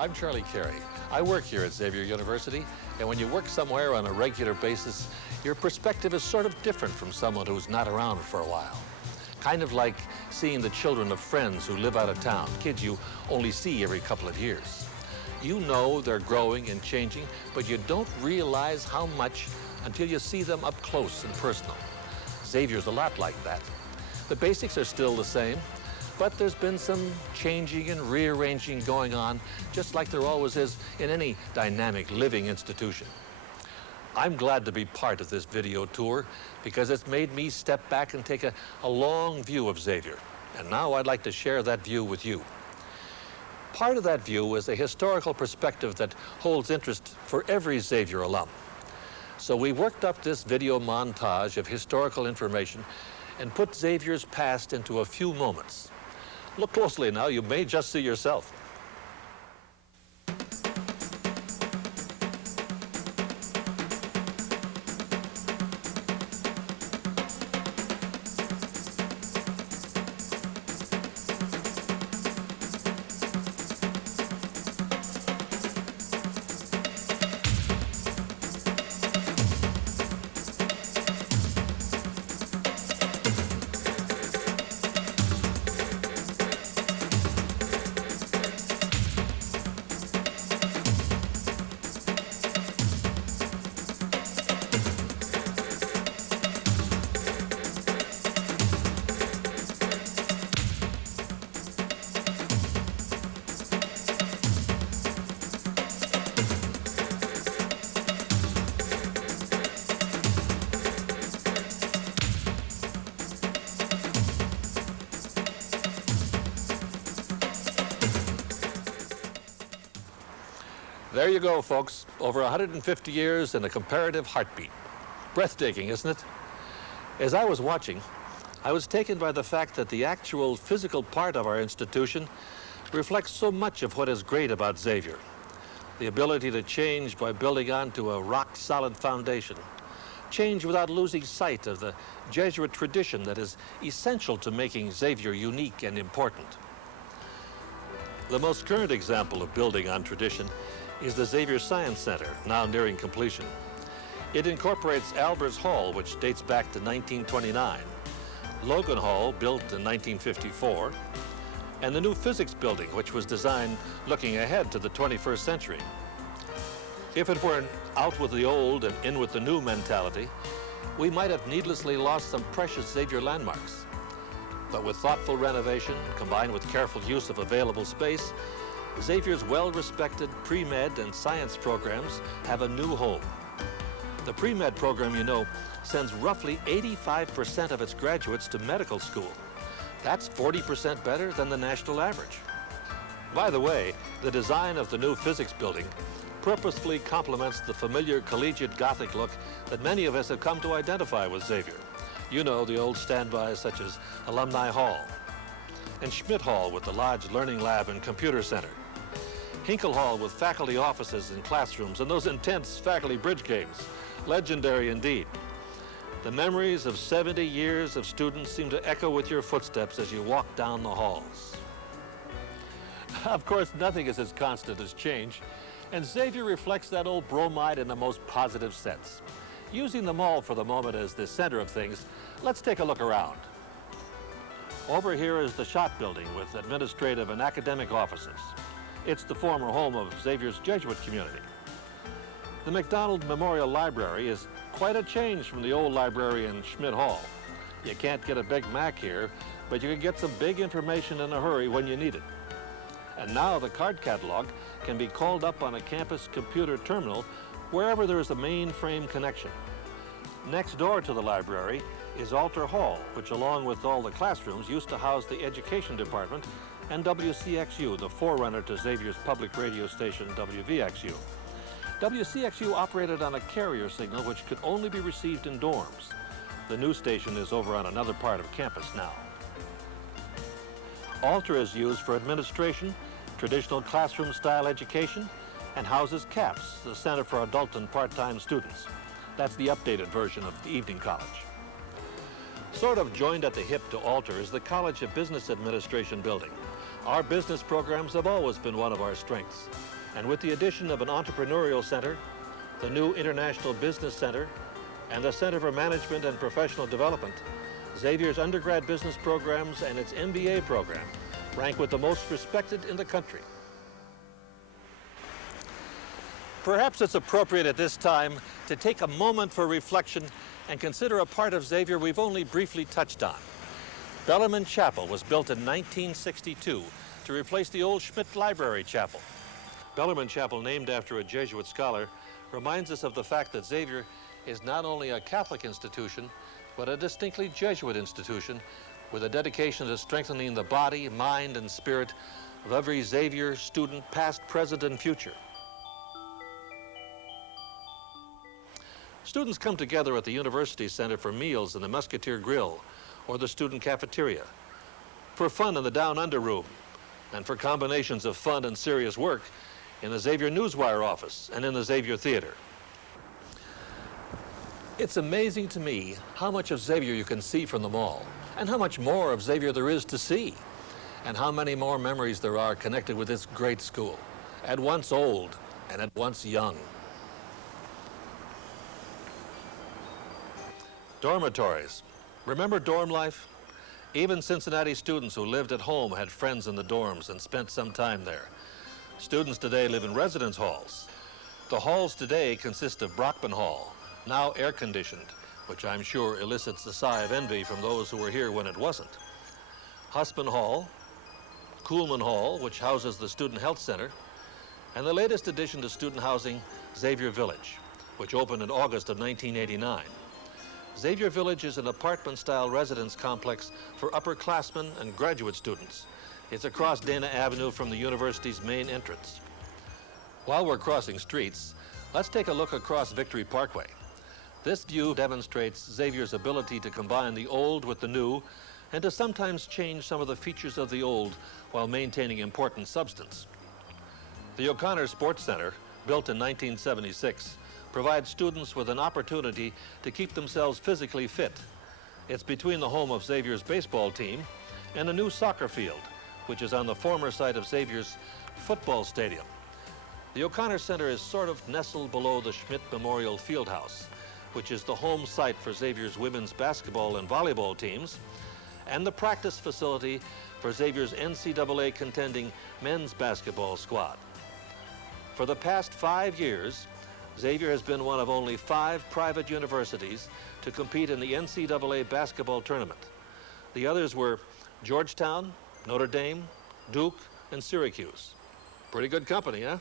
I'm Charlie Carey. I work here at Xavier University, and when you work somewhere on a regular basis, your perspective is sort of different from someone who's not around for a while. Kind of like seeing the children of friends who live out of town, kids you only see every couple of years. You know they're growing and changing, but you don't realize how much until you see them up close and personal. Xavier's a lot like that. The basics are still the same, but there's been some changing and rearranging going on, just like there always is in any dynamic living institution. I'm glad to be part of this video tour because it's made me step back and take a long view of Xavier. And now I'd like to share that view with you. Part of that view is a historical perspective that holds interest for every Xavier alum. So we worked up this video montage of historical information and put Xavier's past into a few moments. Look closely now, you may just see yourself. There you go, folks. Over 150 years and a comparative heartbeat. Breathtaking, isn't it? As I was watching, I was taken by the fact that the actual physical part of our institution reflects so much of what is great about Xavier. The ability to change by building onto a rock-solid foundation. Change without losing sight of the Jesuit tradition that is essential to making Xavier unique and important. The most current example of building on tradition is the Xavier Science Center, now nearing completion. It incorporates Albers Hall, which dates back to 1929, Logan Hall, built in 1954, and the new physics building, which was designed looking ahead to the 21st century. If it were an out with the old and in with the new mentality, we might have needlessly lost some precious Xavier landmarks. But with thoughtful renovation, combined with careful use of available space, Xavier's well-respected pre-med and science programs have a new home. The pre-med program, you know, sends roughly 85% of its graduates to medical school. That's 40% better than the national average. By the way, the design of the new physics building purposefully complements the familiar collegiate Gothic look that many of us have come to identify with Xavier. You know, the old standbys such as Alumni Hall, and Schmidt Hall with the Lodge Learning Lab and Computer Center, Hinkle Hall with faculty offices and classrooms, and those intense faculty bridge games. Legendary indeed. The memories of 70 years of students seem to echo with your footsteps as you walk down the halls. Of course, nothing is as constant as change, and Xavier reflects that old bromide in the most positive sense. Using the mall for the moment as the center of things, let's take a look around. Over here is the shop building with administrative and academic offices. It's the former home of Xavier's Jesuit community. The McDonald Memorial Library is quite a change from the old library in Schmidt Hall. You can't get a Big Mac here, but you can get some big information in a hurry when you need it. And now the card catalog can be called up on a campus computer terminal wherever there is a mainframe connection. Next door to the library is Alter Hall, which along with all the classrooms used to house the education department and WCXU, the forerunner to Xavier's public radio station WVXU. WCXU operated on a carrier signal which could only be received in dorms. The new station is over on another part of campus now. Alter is used for administration, traditional classroom-style education, and houses CAPS, the Center for Adult and Part-Time Students. That's the updated version of the evening college. Sort of joined at the hip to Alter is the College of Business Administration building. Our business programs have always been one of our strengths. And with the addition of an entrepreneurial center, the new International Business Center, and the Center for Management and Professional Development, Xavier's undergrad business programs and its MBA program rank with the most respected in the country. Perhaps it's appropriate at this time to take a moment for reflection and consider a part of Xavier we've only briefly touched on. Bellarmine Chapel was built in 1962 to replace the old Schmidt Library Chapel. Bellarmine Chapel, named after a Jesuit scholar, reminds us of the fact that Xavier is not only a Catholic institution, but a distinctly Jesuit institution with a dedication to strengthening the body, mind, and spirit of every Xavier student, past, present, and future. Students come together at the University Center for meals in the Musketeer Grill or the student cafeteria, for fun in the Down Under room, and for combinations of fun and serious work in the Xavier Newswire office and in the Xavier Theater. It's amazing to me how much of Xavier you can see from the mall, and how much more of Xavier there is to see, and how many more memories there are connected with this great school, at once old and at once young. Dormitories. Remember dorm life? Even Cincinnati students who lived at home had friends in the dorms and spent some time there. Students today live in residence halls. The halls today consist of Brockman Hall, now air-conditioned, which I'm sure elicits a sigh of envy from those who were here when it wasn't. Husband Hall, Kuhlman Hall, which houses the Student Health Center, and the latest addition to student housing, Xavier Village, which opened in August of 1989. Xavier Village is an apartment-style residence complex for upperclassmen and graduate students. It's across Dana Avenue from the university's main entrance. While we're crossing streets, let's take a look across Victory Parkway. This view demonstrates Xavier's ability to combine the old with the new and to sometimes change some of the features of the old while maintaining important substance. The O'Connor Sports Center, built in 1976, provides students with an opportunity to keep themselves physically fit. It's between the home of Xavier's baseball team and a new soccer field, which is on the former site of Xavier's football stadium. The O'Connor Center is sort of nestled below the Schmidt Memorial Fieldhouse, which is the home site for Xavier's women's basketball and volleyball teams, and the practice facility for Xavier's NCAA contending men's basketball squad. For the past 5 years, Xavier has been one of only 5 private universities to compete in the NCAA basketball tournament. The others were Georgetown, Notre Dame, Duke, and Syracuse. Pretty good company, huh?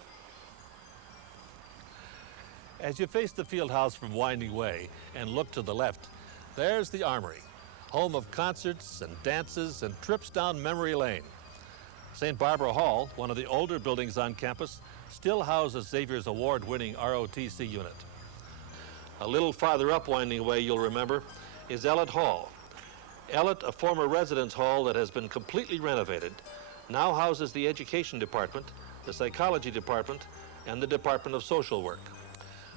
As you face the field house from Winding Way and look to the left, there's the Armory, home of concerts and dances and trips down memory lane. St. Barbara Hall, one of the older buildings on campus, still houses Xavier's award-winning ROTC unit. A little farther up Winding Way, you'll remember, is Ellett Hall. Ellett, a former residence hall that has been completely renovated, now houses the Education Department, the Psychology Department, and the Department of Social Work.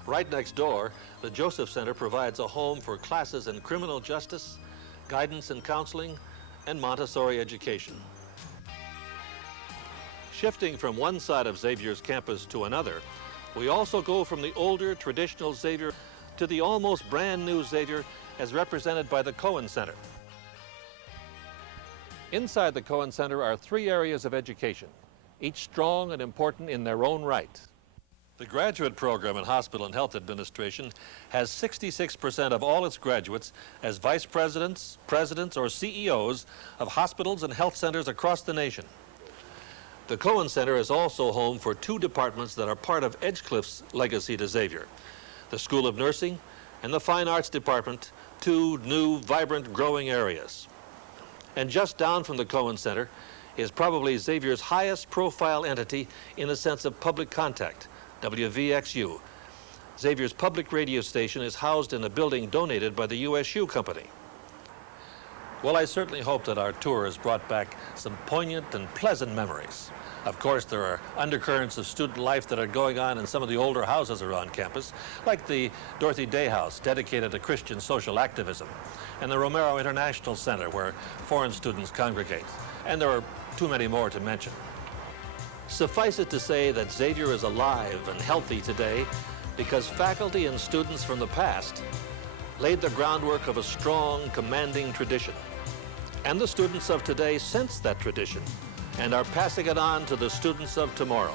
Right next door, the Joseph Center provides a home for classes in criminal justice, guidance and counseling, and Montessori education. Shifting from one side of Xavier's campus to another, we also go from the older, traditional Xavier to the almost brand new Xavier as represented by the Cohen Center. Inside the Cohen Center are 3 areas of education, each strong and important in their own right. The graduate program in Hospital and Health Administration has 66% of all its graduates as vice presidents, presidents, or CEOs of hospitals and health centers across the nation. The Cohen Center is also home for 2 departments that are part of Edgecliffe's legacy to Xavier, the School of Nursing and the Fine Arts Department, 2 new, vibrant, growing areas. And just down from the Cohen Center is probably Xavier's highest profile entity in the sense of public contact, WVXU. Xavier's public radio station is housed in a building donated by the USU Company. Well, I certainly hope that our tour has brought back some poignant and pleasant memories. Of course, there are undercurrents of student life that are going on in some of the older houses around campus, like the Dorothy Day House, dedicated to Christian social activism, and the Romero International Center, where foreign students congregate. And there are too many more to mention. Suffice it to say that Xavier is alive and healthy today because faculty and students from the past laid the groundwork of a strong, commanding tradition. And the students of today sense that tradition and are passing it on to the students of tomorrow.